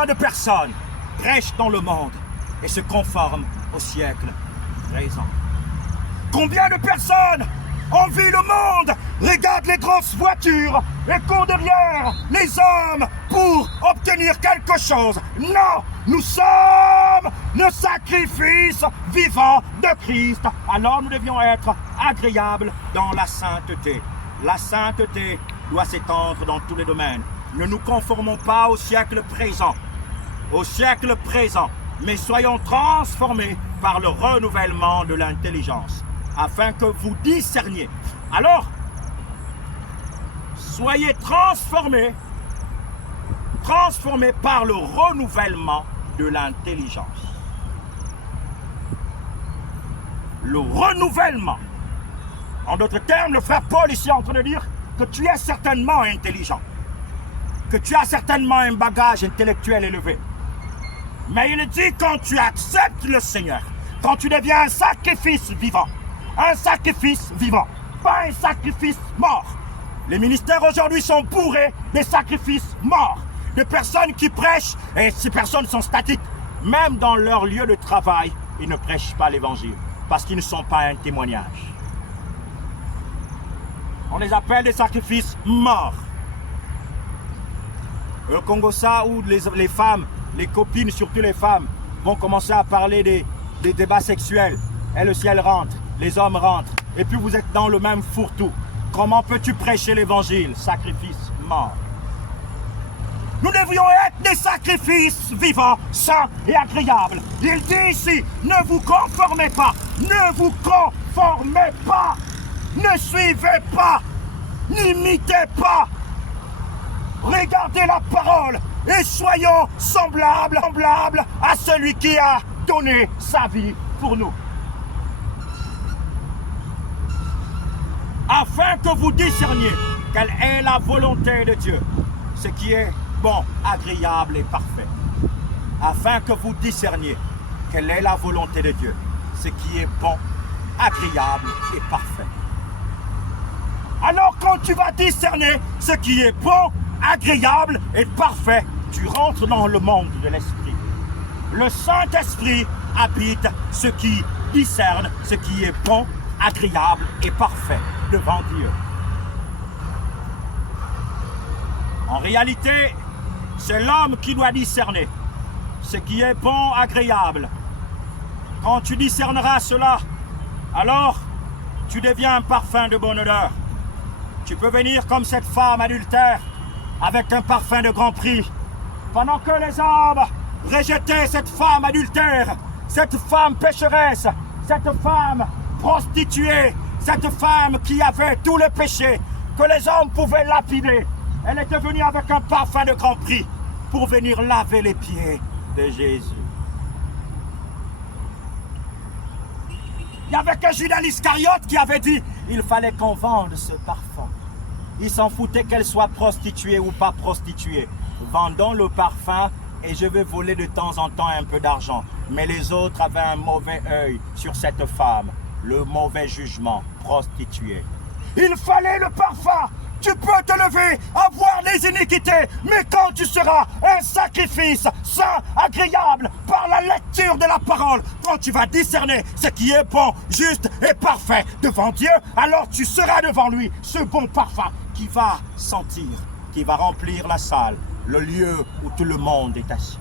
Combien de personnes prêchent dans le monde et se conforment au siècle présent? Combien de personnes envient le monde, regardent les grosses voitures et courent derrière les hommes pour obtenir quelque chose? Non, nous sommes le sacrifice vivant de Christ. Alors nous devions être agréables dans la sainteté. La sainteté doit s'étendre dans tous les domaines. Ne nous conformons pas au siècle présent, mais soyons transformés par le renouvellement de l'intelligence, afin que vous discerniez. Alors, soyez transformés par le renouvellement de l'intelligence. Le renouvellement. En d'autres termes, le frère Paul ici est en train de dire que tu es certainement intelligent, que tu as certainement un bagage intellectuel élevé. Mais il dit quand tu acceptes le Seigneur, quand tu deviens un sacrifice vivant, pas un sacrifice mort. Les ministères aujourd'hui sont bourrés des sacrifices morts, de personnes qui prêchent, et ces personnes sont statiques. Même dans leur lieu de travail, ils ne prêchent pas l'évangile, parce qu'ils ne sont pas un témoignage. On les appelle des sacrifices morts. Au Congo, ça, où les femmes, les copines, surtout les femmes, vont commencer à parler des débats sexuels. Elles aussi, elles rentrent, les hommes rentrent, et puis vous êtes dans le même fourre-tout. Comment peux-tu prêcher l'évangile? Sacrifice mort. Nous devrions être des sacrifices vivants, saints et agréables. Il dit ici, ne vous conformez pas, ne suivez pas, n'imitez pas. Regardez la parole et soyons semblables à celui qui a donné sa vie pour nous. Afin que vous discerniez quelle est la volonté de Dieu, ce qui est bon, agréable et parfait. Afin que vous discerniez quelle est la volonté de Dieu, ce qui est bon, agréable et parfait. Alors quand tu vas discerner ce qui est bon, agréable et parfait, tu rentres dans le monde de l'Esprit. Le Saint-Esprit habite ceux qui discernent ce qui est bon, agréable et parfait devant Dieu. En réalité, c'est l'homme qui doit discerner ce qui est bon, agréable. Quand tu discerneras cela, alors tu deviens un parfum de bonne odeur. Tu peux venir comme cette femme adultère avec un parfum de grand prix. Pendant que les hommes rejetaient cette femme adultère, cette femme pécheresse, cette femme prostituée, cette femme qui avait tous les péchés, que les hommes pouvaient lapider. Elle était venue avec un parfum de grand prix pour venir laver les pieds de Jésus. Il y avait que Judas l'Iscariote qui avait dit il fallait qu'on vende ce parfum. Il s'en foutait qu'elle soit prostituée ou pas prostituée. Vendons le parfum et je vais voler de temps en temps un peu d'argent. Mais les autres avaient un mauvais œil sur cette femme. Le mauvais jugement, prostituée. Il fallait le parfum. Tu peux te lever, avoir des iniquités, mais quand tu seras un sacrifice saint, agréable, par la lecture de la parole, quand tu vas discerner ce qui est bon, juste et parfait devant Dieu, alors tu seras devant lui ce bon parfum qui va sentir, qui va remplir la salle, le lieu où tout le monde est assis.